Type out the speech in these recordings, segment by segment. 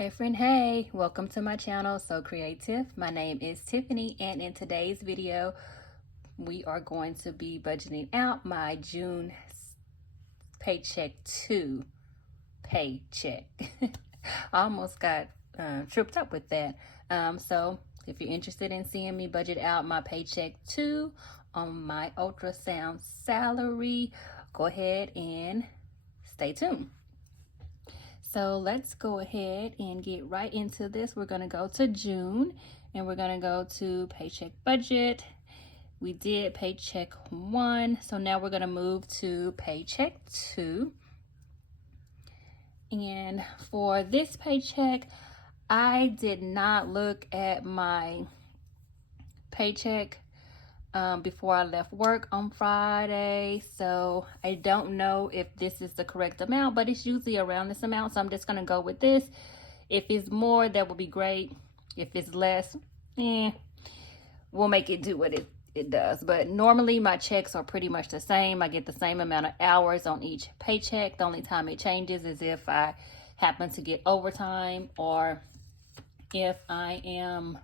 Hey friend, hey, welcome to my channel, So Creative. My name is Tiffany, and in today's video, we are going to be budgeting out my June paycheck 2 paycheck. I almost got tripped up with that. So if you're interested in seeing me budget out my paycheck 2 on my ultrasound salary, go ahead and stay tuned. So let's go ahead and get right into this. We're going to go to June and we're going to go to paycheck budget. We did paycheck 1. So now we're going to move to paycheck 2. And for this paycheck, I did not look at my paycheck before I left work on Friday, so I don't know if this is the correct amount, but it's usually around this amount, so I'm just gonna go with this. If it's more, that would be great. If it's less, we'll make it do what it does. But normally my checks are pretty much the same. I get the same amount of hours on each paycheck. The only time it changes is if I happen to get overtime, or if I am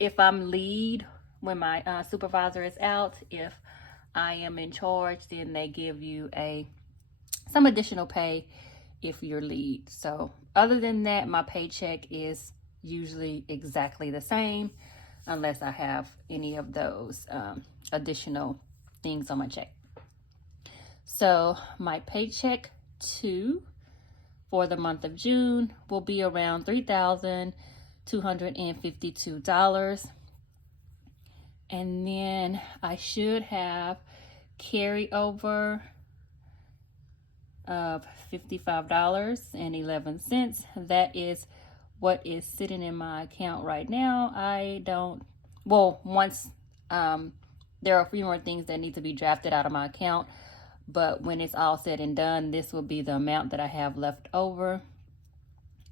if I'm lead when my supervisor is out. If I am in charge, then they give you some additional pay if you're lead. So other than that, my paycheck is usually exactly the same unless I have any of those additional things on my check. So my paycheck 2 for the month of June will be around $3,252, and then I should have carryover of $55.11. That is what is sitting in my account right now. Once there are a few more things that need to be drafted out of my account, but when it's all said and done, this will be the amount that I have left over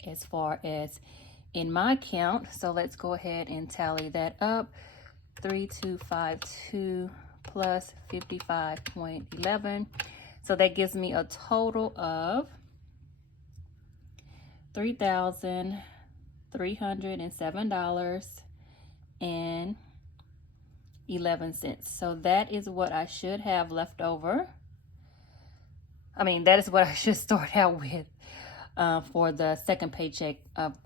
as far as in my account. So let's go ahead and tally that up. 3252 plus 55.11. So that gives me a total of $3,307.11. So that is what I should have left over. That is what I should start out with for the second paycheck of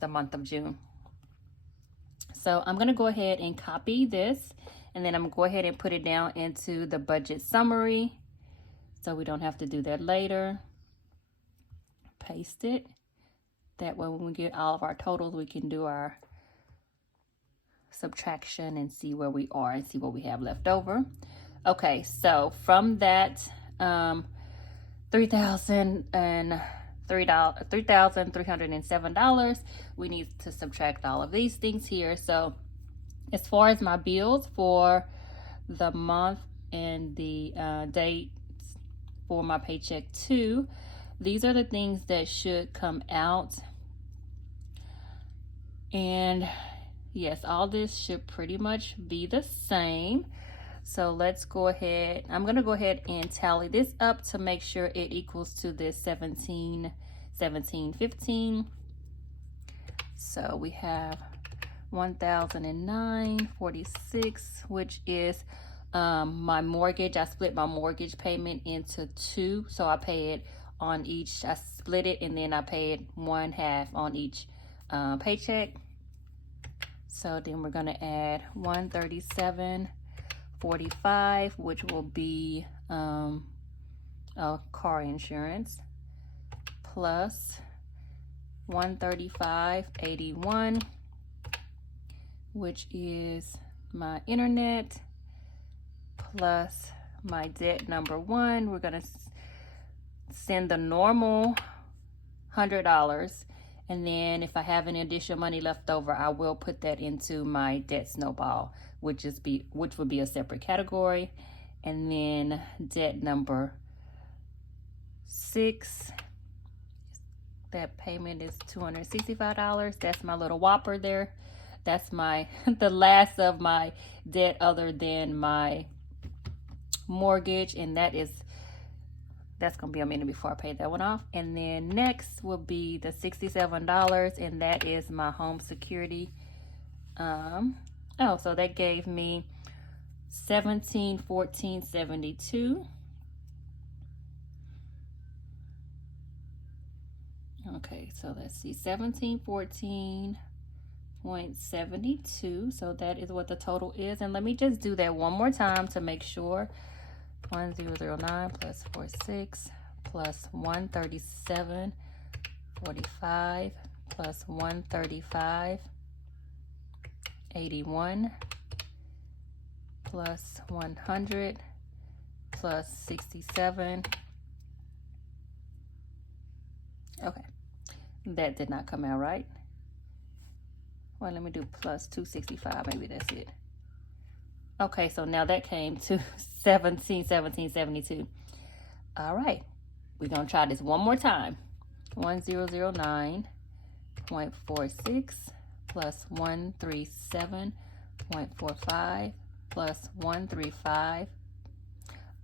the month of June. So I'm going to go ahead and copy this, and then I'm going to go ahead and put it down into the budget summary so we don't have to do that later. Paste it. That way when we get all of our totals, we can do our subtraction and see where we are and see what we have left over. Okay, so from that $3,307, we need to subtract all of these things here. So as far as my bills for the month and the dates for my paycheck 2, these are the things that should come out. And yes, all this should pretty much be the same. So let's go ahead. I'm going to go ahead and tally this up to make sure it equals to this 1715. So we have 1,009.46, which is my mortgage. I split my mortgage payment into 2. So I pay it on each. I split it and then I pay it 1/2 on each paycheck. So then we're going to add 137.45, which will be car insurance, plus 135.81, which is my internet, plus my debt number 1. We're going to send the normal $100. And then if I have any additional money left over, I will put that into my debt snowball, which would be a separate category. And then debt number 6, that payment is $265. That's my little whopper there. That's the last of my debt other than my mortgage, and that is That's going to be a minute before I pay that one off. And then next will be the $67, and that is my home security. So that gave me $1714.72. Okay, so let's see, $1714.72. So that is what the total is. And let me just do that one more time to make sure. 1009 plus 46 plus 137.45 plus 135.81 plus 100 plus 67. Okay, that did not come out right. Well, let me do plus 265. Maybe that's it. Okay, so now that came to $17.72. All right, we're gonna try this one more time. 1009.46 plus 137.45 plus 135.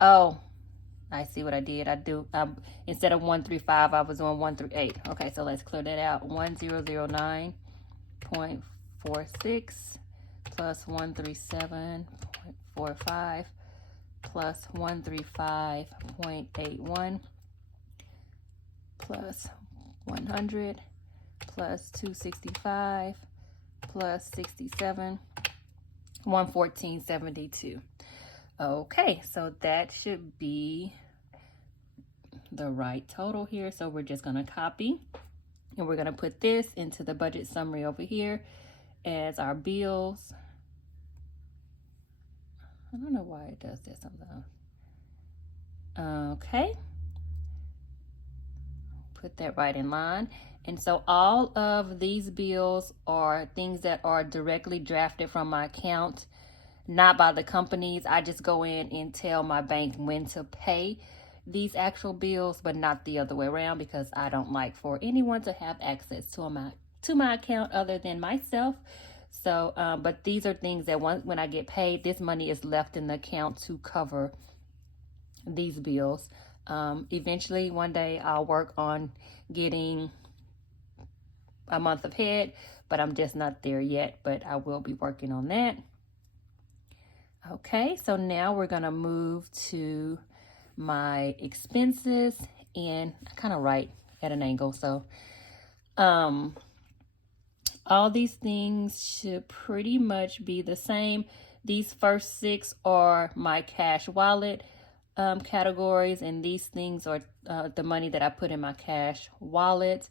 Oh, I see what I did. Instead of 135, I was doing 138. Okay, so let's clear that out. 1009.46 plus 137.45 plus 135.81 plus 100 plus 265 plus 67, 114.72. Okay, so that should be the right total here. So we're just gonna copy and we're gonna put this into the budget summary over here as our bills. I don't know why it does that sometimes. Okay, put that right in line. And so all of these bills are things that are directly drafted from my account, not by the companies. I just go in and tell my bank when to pay these actual bills, but not the other way around, because I don't like for anyone to have access to my account other than myself. So, but these are things that when I get paid, this money is left in the account to cover these bills. Eventually, one day I'll work on getting a month ahead, but I'm just not there yet, but I will be working on that. Okay, so now we're gonna move to my expenses, and I kind of write at an angle. So, all these things should pretty much be the same. These first 6 are my cash wallet categories, and these things are the money that I put in my cash wallet.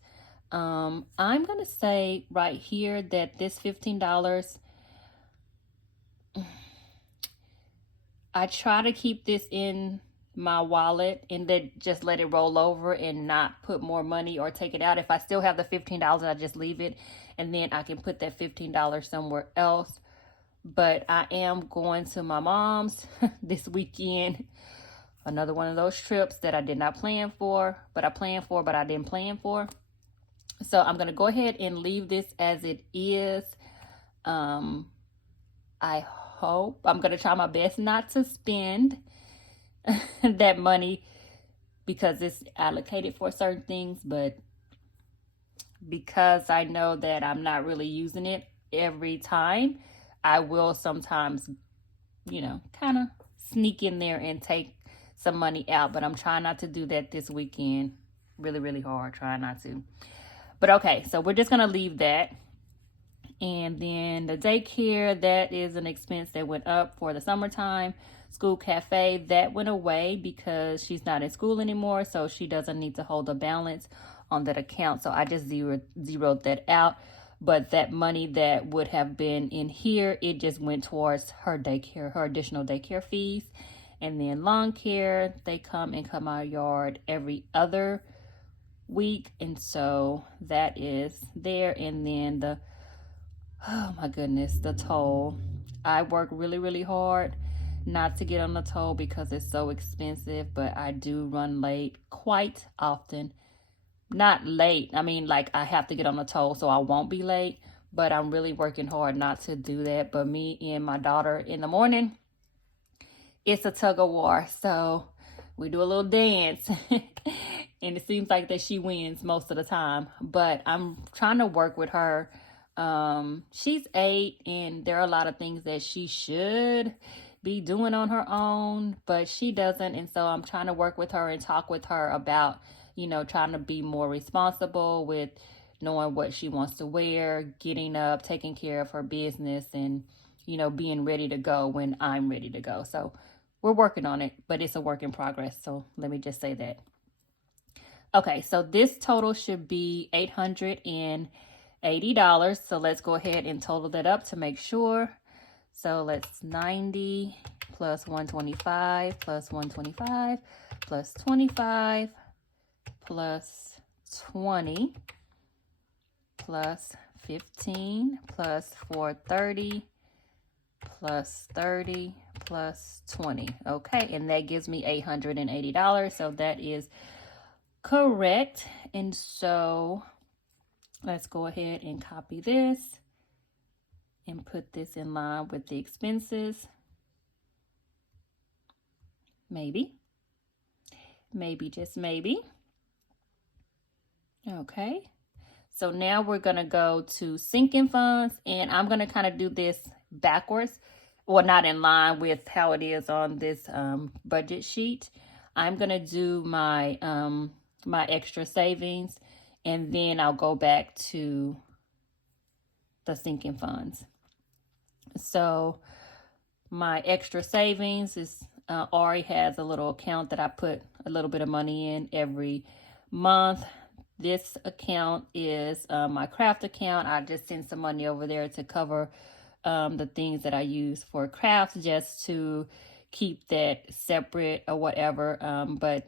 I'm gonna say right here that this $15, I try to keep this in my wallet and then just let it roll over and not put more money or take it out. If I still have the $15, I just leave it, and then I can put that $15 somewhere else. But I am going to my mom's this weekend. Another one of those trips that I did not plan for, but I planned for, but I didn't plan for. So I'm going to go ahead and leave this as it is. I hope, I'm going to try my best not to spend that money because it's allocated for certain things, but because I know that I'm not really using it every time, I will sometimes, kind of sneak in there and take some money out, but I'm trying not to do that this weekend. Really, really hard, trying not to. But okay, so we're just going to leave that. And then the daycare, that is an expense that went up for the summertime. School cafe, that went away because she's not in school anymore, so she doesn't need to hold a balance on that account. So I just zeroed that out. But that money that would have been in here, it just went towards her daycare, her additional daycare fees. And then lawn care, they come and cut my yard every other week. And so that is there. And then oh my goodness, the toll. I work really, really hard not to get on the toll because it's so expensive, but I do run late quite often. Not late, I mean, like, I have to get on the toll so I won't be late, but I'm really working hard not to do that. But me and my daughter in the morning, it's a tug of war. So we do a little dance. And it seems like that she wins most of the time, but I'm trying to work with her. She's 8 and there are a lot of things that she should be doing on her own, but she doesn't. And so I'm trying to work with her and talk with her about, trying to be more responsible with knowing what she wants to wear, getting up, taking care of her business, and, being ready to go when I'm ready to go. So we're working on it, but it's a work in progress. So let me just say that. Okay, so this total should be $880. So let's go ahead and total that up to make sure. So let's 90 plus 125 plus 125 plus 25 plus 20 plus 15 plus 430 plus 30 plus 20. Okay, and that gives me $880. So that is correct. And so let's go ahead and copy this and put this in line with the expenses. Maybe, just maybe. Okay, so now we're gonna go to sinking funds, and I'm gonna kind of do this backwards, or not in line with how it is on this budget sheet. I'm gonna do my my extra savings, and then I'll go back to the sinking funds. So my extra savings is Ari has a little account that I put a little bit of money in every month. This account is my craft account. I just send some money over there to cover the things that I use for crafts, just to keep that separate or whatever. But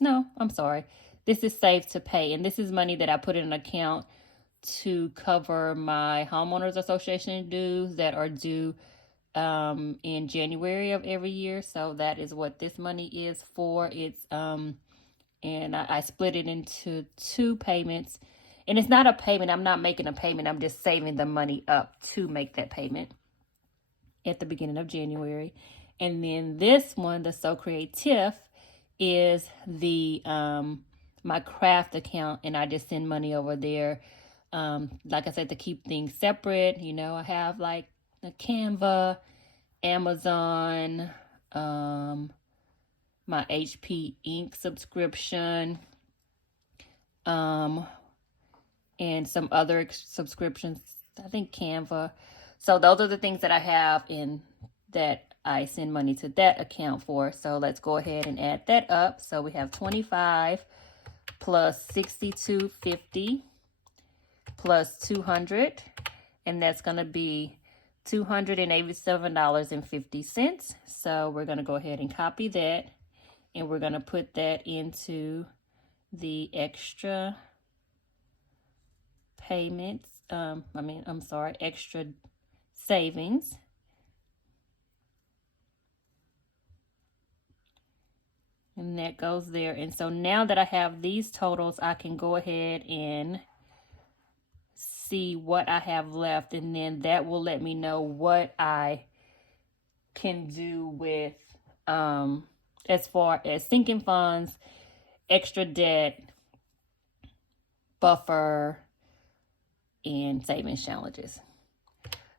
no, I'm sorry. This is saved to pay, and this is money that I put in an account to cover my homeowners association dues that are due in January of every year. So that is what this money is for. It's and I split it into 2 payments, and it's not a payment. I'm not making a payment. I'm just saving the money up to make that payment at the beginning of January. And then this one, the So Creative, is the my craft account, and I just send money over there. Like I said, to keep things separate. I have like the Canva, Amazon, my HP Ink subscription, and some other subscriptions. I think Canva. So those are the things that I have in that I send money to that account for. So let's go ahead and add that up. So we have 25 plus 62.50 plus 200, and that's going to be $287.50. So we're going to go ahead and copy that, and we're going to put that into the extra payments. Extra savings. And that goes there. And so now that I have these totals, I can go ahead and see what I have left, and then that will let me know what I can do with as far as sinking funds, extra debt, buffer, and savings challenges.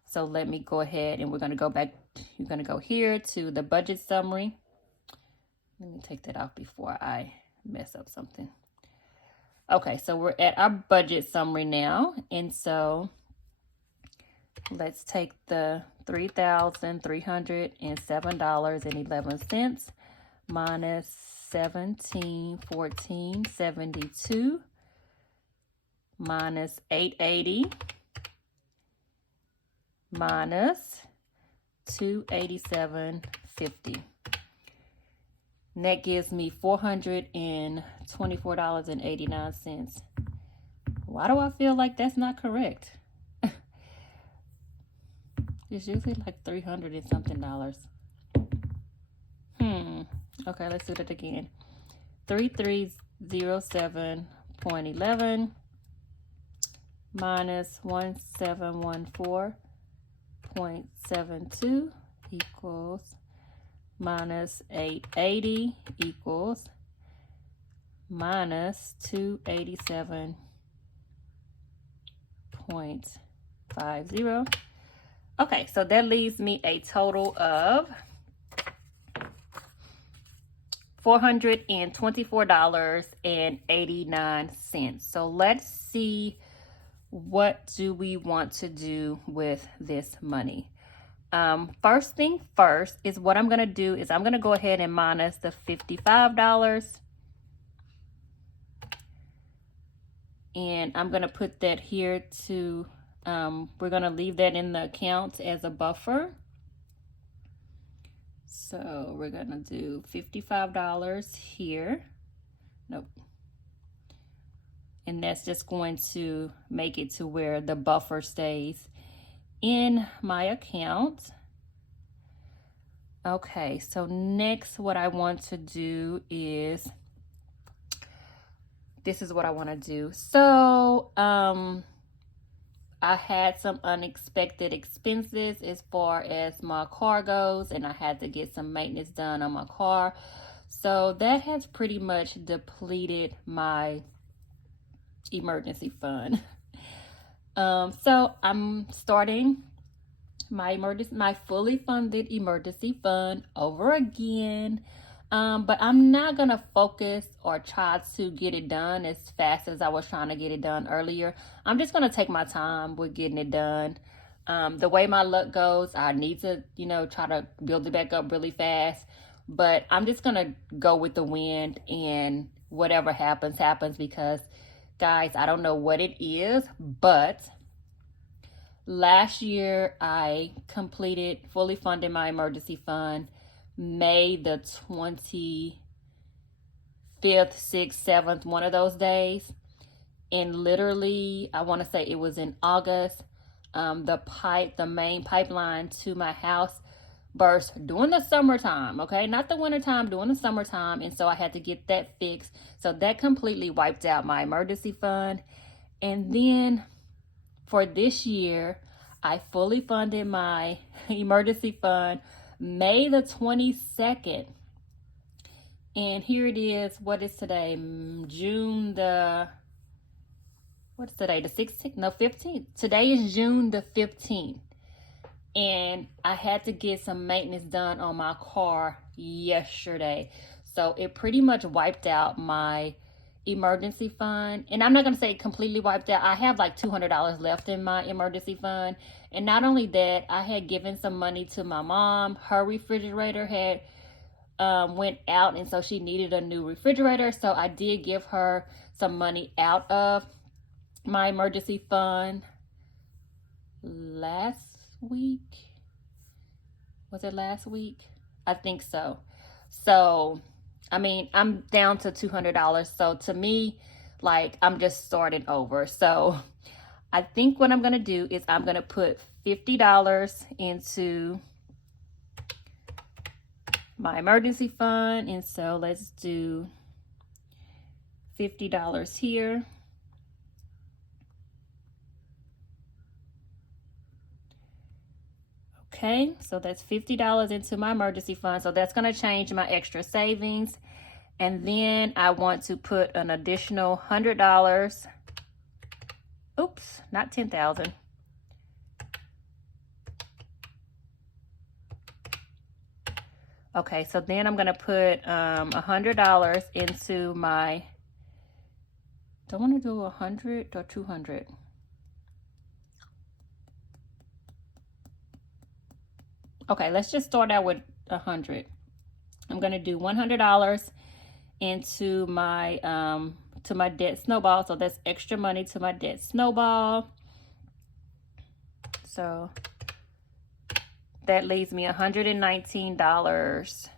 So let me go ahead, and we're going to go back. You're going to go here to the budget summary. Let me take that off before I mess up something. Okay, so we're at our budget summary now. And so let's take the $3,307.11 minus $1,714.72 minus $880 minus $287.50. And that gives me $424.89. Why do I feel like that's not correct? It's usually like $300 and something. Okay, let's do that again. 3307.11 minus 1714.72 equals minus 880 equals minus 287.50. Okay, so that leaves me a total of $424.89. So let's see, what do we want to do with this money? First thing first is what I'm going to do is I'm going to go ahead and minus the $55. And I'm going to put that here to, we're going to leave that in the account as a buffer. So we're going to do $55 here. Nope. And that's just going to make it to where the buffer stays in my account. Okay, so next what I want to do is, this is what I want to do. So, I had some unexpected expenses as far as my car goes, and I had to get some maintenance done on my car. So that has pretty much depleted my emergency fund. So I'm starting my fully funded emergency fund over again. But I'm not going to focus or try to get it done as fast as I was trying to get it done earlier. I'm just going to take my time with getting it done. The way my luck goes, I need to, try to build it back up really fast. But I'm just going to go with the wind, and whatever happens, happens, because, guys, I don't know what it is, but last year I fully funded my emergency fund May the 25th, 6th, 7th, one of those days. And literally, I want to say it was in August, the main pipeline to my house burst during the summertime, okay? Not the wintertime, during the summertime. And so I had to get that fixed. So that completely wiped out my emergency fund. And then for this year, I fully funded my emergency fund May the 22nd. And here it is. What is today? What's today? The 16th? No, 15th. Today is June the 15th. And I had to get some maintenance done on my car yesterday. So it pretty much wiped out my emergency fund. And I'm not going to say it completely wiped out. I have like $200 left in my emergency fund. And not only that, I had given some money to my mom. Her refrigerator had went out, and so she needed a new refrigerator. So I did give her some money out of my emergency fund last week. Was it last week? I think so. So, I mean, I'm down to $200. So to me, like, I'm just starting over. So I think what I'm going to do is I'm going to put $50 into my emergency fund. And so let's do $50 here. Okay, so that's $50 into my emergency fund. So that's going to change my extra savings. And then I want to put an additional $100. Oops, not 10,000. Okay, so then I'm going to put $100 into my, do I want to do 100 or 200? Okay, let's just start out with 100. I'm going to do $100 into my debt snowball. So that's extra money to my debt snowball. So that leaves me $119.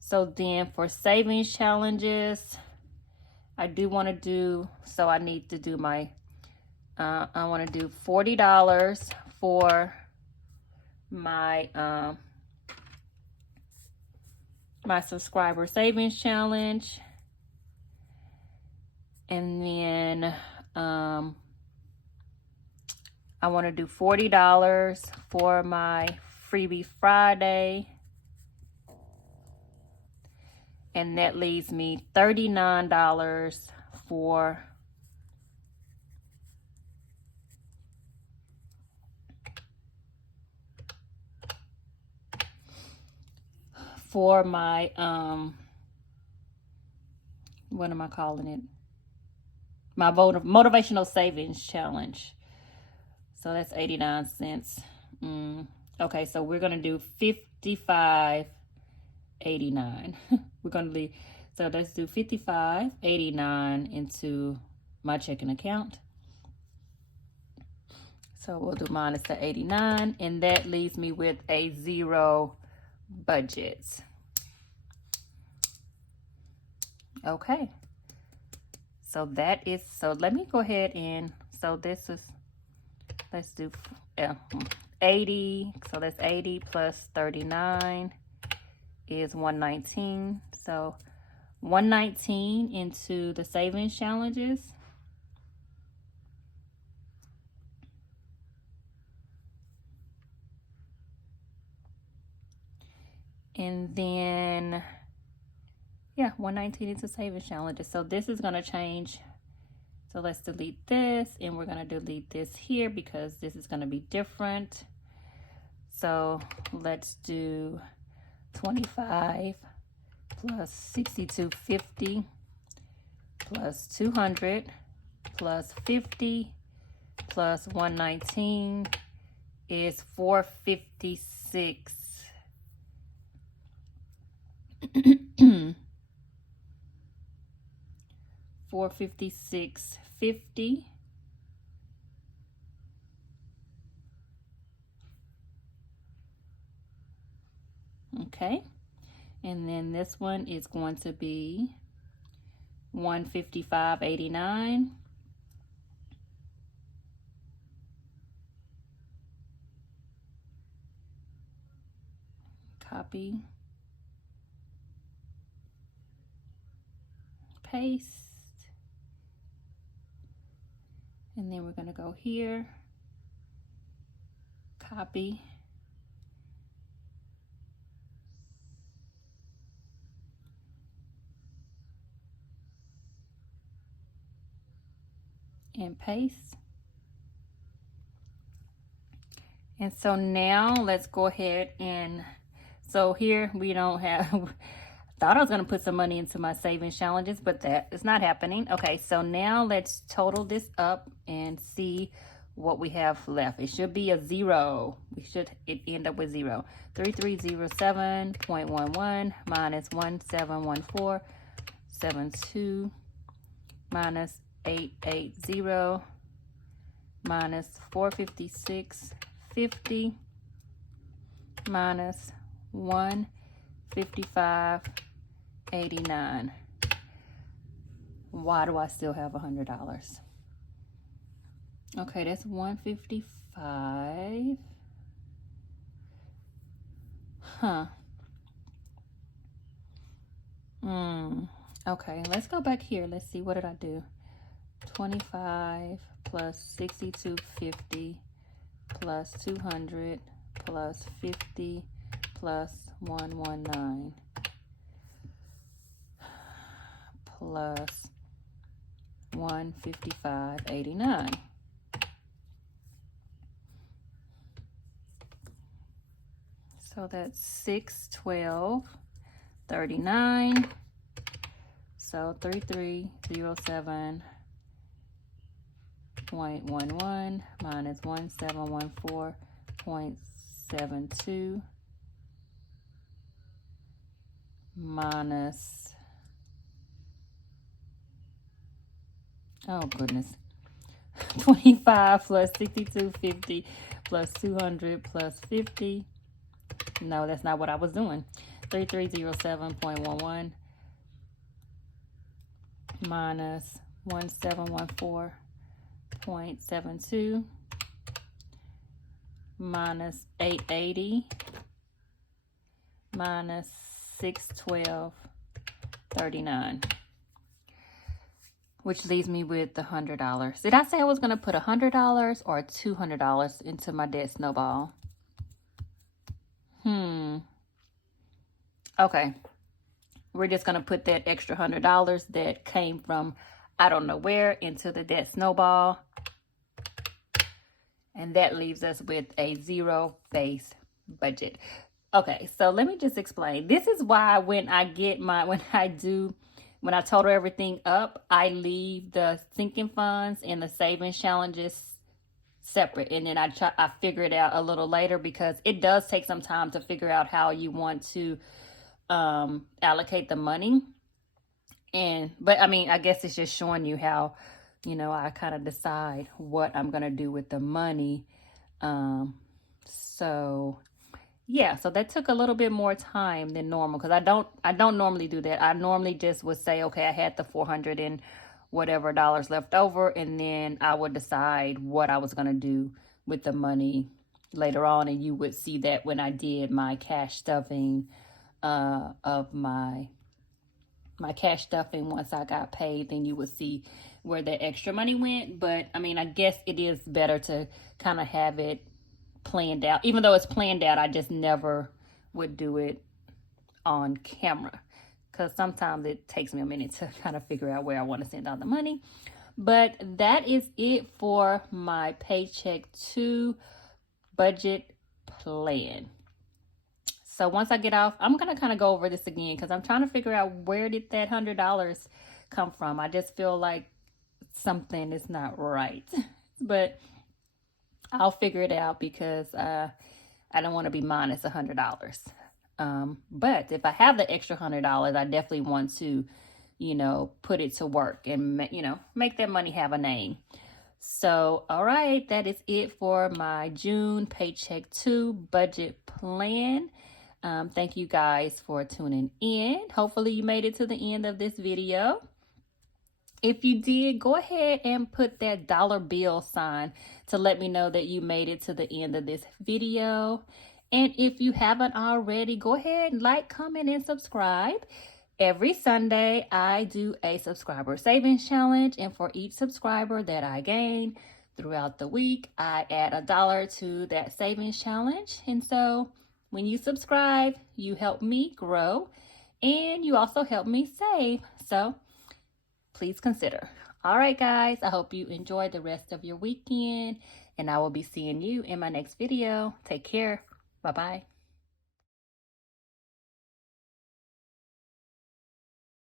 So then for savings challenges, I do want to do, so I need to do my, I want to do $40 for my, my subscriber savings challenge. And then, I want to do $40 for my Freebie Friday. And that leaves me $39 for my what am I calling it? My motivational savings challenge. So that's 89 cents. Okay, so we're gonna do $55.89. We're gonna leave. So let's do $55.89 into my checking account. So we'll do minus the 89, and that leaves me with a 0 budget. Okay. So that is, so let me go ahead and, so this is, let's do 80. So that's 80 plus 39 is 119. So 119 into the savings challenges. And then, yeah, 119 into savings challenges. So this is going to change. So let's delete this, and we're going to delete this here because this is going to be different. So let's do 25 plus 62.50 plus 200 plus 50 plus 119 is 456. 456.50. Okay, and then this one is going to be 155.89. Copy, paste, and then we're going to go here, copy, and paste. And so now let's go ahead and, so here we don't have, thought I was going to put some money into my savings challenges, but that is not happening. Okay, so now let's total this up and see what we have left. It should be a 0. We should end up with 0. 3307.11 minus 1714.72 minus 880 minus 456.50 minus 155.89. Why do I still have $100? Okay, that's 155. Huh. Okay, let's go back here. Let's see, what did I do? 25 plus 62.50 plus 200 plus 50 plus 119 plus 155.89. So that's 612.39. So 3307.11 minus 1714.72 minus, oh goodness, 25 plus 62.50 plus 200 plus 50. No, that's not what I was doing. 3307.11 minus 1714.72 minus 880 minus 612.39, which leaves me with the $100. Did I say I was going to put $100 or $200 into my debt snowball? Okay. We're just going to put that extra $100 that came from I don't know where into the debt snowball. And that leaves us with a zero-based budget. Okay, so let me just explain. This is why when I total everything up, I leave the sinking funds and the savings challenges separate, and then I figure it out a little later, because it does take some time to figure out how you want to allocate the money. But I mean, I guess it's just showing you how, I kind of decide what I'm gonna do with the money. So yeah, so that took a little bit more time than normal, because I don't normally do that. I normally just would say, okay, I had the 400 and whatever dollars left over, and then I would decide what I was gonna do with the money later on, and you would see that when I did my cash stuffing of my cash stuffing. Once I got paid, then you would see where the extra money went. But I mean, I guess it is better to kind of have it planned out. Even though it's planned out, I just never would do it on camera, because sometimes it takes me a minute to kind of figure out where I want to send all the money. But that is it for my Paycheck 2 budget plan. So once I get off, I'm going to kind of go over this again, because I'm trying to figure out, where did that $100 come from? I just feel like something is not right. But I'll figure it out, because I don't want to be minus $100. But if I have the extra $100, I definitely want to, put it to work and, make that money have a name. So, all right, that is it for my June Paycheck 2 budget plan. Thank you guys for tuning in. Hopefully you made it to the end of this video. If you did, go ahead and put that dollar bill sign to let me know that you made it to the end of this video. And if you haven't already, go ahead and like, comment, and subscribe. Every Sunday, I do a subscriber savings challenge, and for each subscriber that I gain throughout the week, I add $1 to that savings challenge. And so when you subscribe, you help me grow, and you also help me save. So please consider. All right, guys, I hope you enjoy the rest of your weekend, and I will be seeing you in my next video. Take care. Bye-bye.